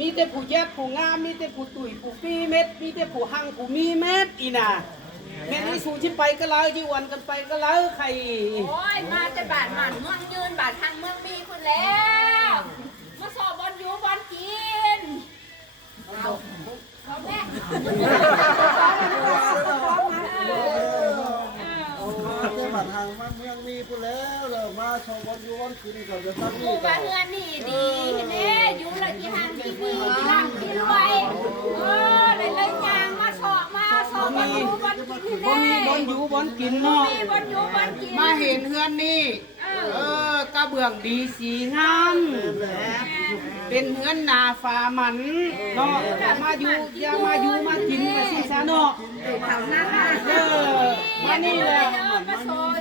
มีแต่ผู้แยบผู้งามมีแต่ผู้ตุ๋ยผู้ปีเม็ดมีแต่ผู้หังผู้มีเม็ดอีน่ะแม่นี่สู่ที่ไปก็แล้วที่วันกันไปก็แล้วใครโอ้ยมาจะบาดหมันเมืองยืนบาดทางเมืองมีคุณแล้วมาสอบบอลอยู่บอลกินเอาแม่จะมาทางมาเมืองมีพูดแล้วเรามาชมวันยูวันคืนกับจะตั้งนี่ มาเฮือนนี่ดีเนี่ยอยู่เลยที่ห้างที่มีที่ร่ำที่รวยเลยยางมาสอบบอลอยู่บอลกิน บ่มีบอนอยู่บอนกินเนาะ บอลอยู่บอลกิน มาเห็นเฮือนนี่กระเบื้องดีสีงามเป็นเฮือนนาฟ้ามันเนาะมาอยู่อย่ามาอยู่มากินกันสิซะเนาะมานี่แหละ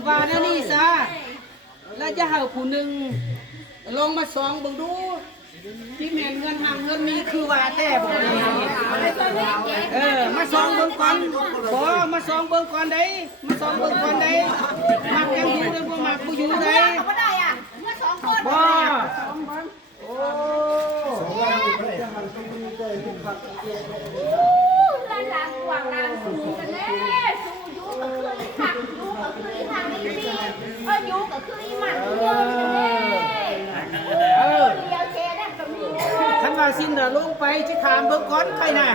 ว่าแนวนี้ซะแล้วจะให้ผู้หนึงลงมาส่องเบิ่งดูที่แม่นเฮือนห่างเฮือนมีคือว่าแต่บ่ได้มาส่องเบิ่งก่อนบ่มาส่องเบิ่งก่อนได้มาส่องเบิ่งก่อนได้มักยังอยู่ได้บ่มักบ่อยู่ได้ ไม่ได้อ่ะเมื่อ2 คน บ่โอ้ จะมันต้องมีใจทุกขัด ลานกว่างลานสูงกันแน่สูงอยู่กับคืออีผักอยู่กับคืออีทางนี้ดีอยู่กับคืออีหมันเยอะกันแน่เดียวเชนั่นก็มี คันว่าสิ้นน่ะลงไปสิถามเบิ่งก่อนใครน่ะ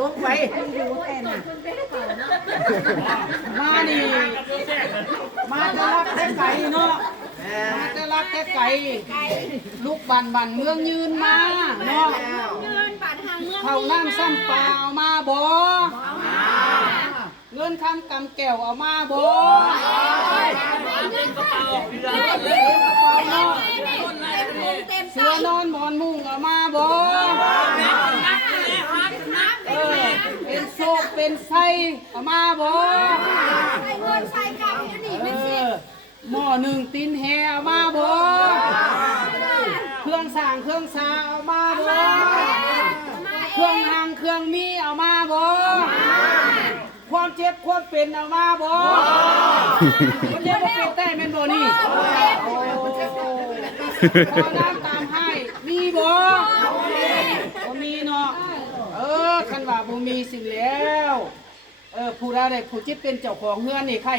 ลงไปมานี่มาจะรักแต่ไก่เนาะมาจะรักแต่ไก่ลูกบันเมืองยืนมาเนาะ เงินบาททางเมือง เข้าน้ำซ้ำปลาเอามาบ่เงินคำกำแก้วเอามาบ่เสื้อนอนหมอนมุ้งเอามาบ่เป็นโซกเป็นไส้เอามาบ่ ใส่เงินใส่กับนี่ไม่เสีย หม้อหนึ่งตีนแฮเอามาบ่เครื่องสร้างเครื่องสาเอามาบ่เครื่องหางเครื่องมีเอามาบ่ความเจ็บความเป็นเอามาบ่มันเจ็บบ่เป็นแต่แม่นบ่นี่พอน้ำตามให้มีบ่บ่มีเนาะคันว่าบ่มีสิ่งแล้วผู้ใดได้ผู้ที่เป็นเจ้าของเฮือนนี่ใคร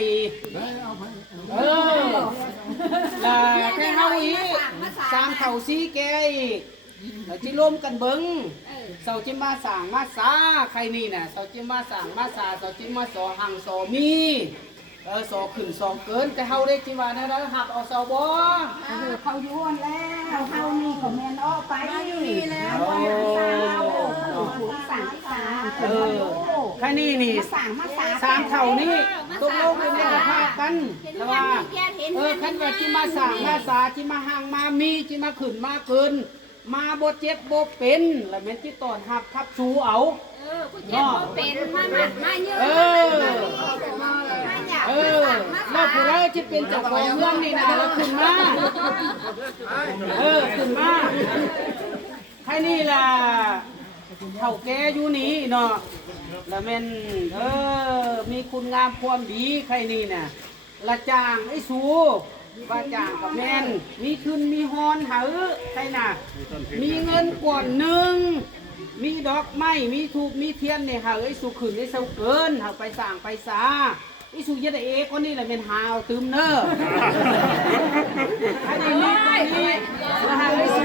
แค่เฮาอีกสามเท่าสีแกอีกเราจิล้มกันเบิ่งเสาจิมาสร้างมาสาใครนี่น่ะเสาจิมาสร้างมาสาเสาจิมาสอหังสอมีสอขึ้นสอเกินแต่เฮาได้จิว่านะหับเอาเสาบ่เขาอยู่แล้วเขานี่เขาแม่นออกไปอยู่นี่แล้วสั่งใครนี่สามเท่านี้ตกลงเป็นสภาพกันแต่ว่าคันว่าจิมาสร้างมาสาจิมาหังมามีจิมาขึ้นมาเกินมาบ่เจ็บบ่เป็นแล้วแม่นจิตอนหับทับสูเอาผู้เจ็บเป็นมาหมัดมาเยอะแล้วผู้ใดที่เป็นเจ้าของเมืองนี่นะแล้วขึ้นมาขึ้นมาใครนี่ล่ะเฒ่าแก่อยู่นี่เนาะแล้วแม่นมีคุณงามความดีใครนี่น่ะละจางไอ้สูว่าจางกับแม่นมีทุนมีฮอนหาใครน่ะมีเงินก่อนหนึ่งมีดอกไม้มีทูบมีเทียนเนี่ยหาไอ้สูขึ้นไอ้เศร้าเกินหาไปสร้างไปสาไอ้สูยะเอคนนี้แหละเป็นหาวตืมเนออันนี้มีตัวนี้หาไอ้สู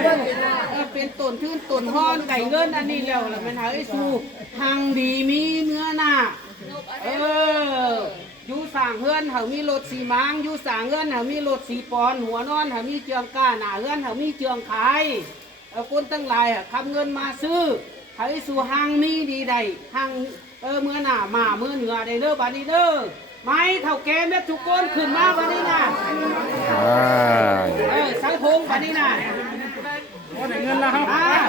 เป็นต้นทื่นต้นฮอนไก่เงินอันนี้แล้วแล้วมันหาไอ้สูหังดีมีเนื้อหน้าอยู่สร้างเฮือนเขามีรถสีมังอยู่สร้างเฮือนเขามีรถสีปอนหัวนอนเขามีเจืองก้าหน้าเฮือนเขามีเจืองขายคนตั้งหลายทำเงินมาซื้อให้สู่หังมีดีใดหังเมื่อหน้ามาเมื่อเหนือได้เด้อบัดนี้เด้อไม้เท่าแก่แม่ทุกคนขึ้นมาบัดนี้นะสังพงบัดนี้นะได้เงินแล้วครับ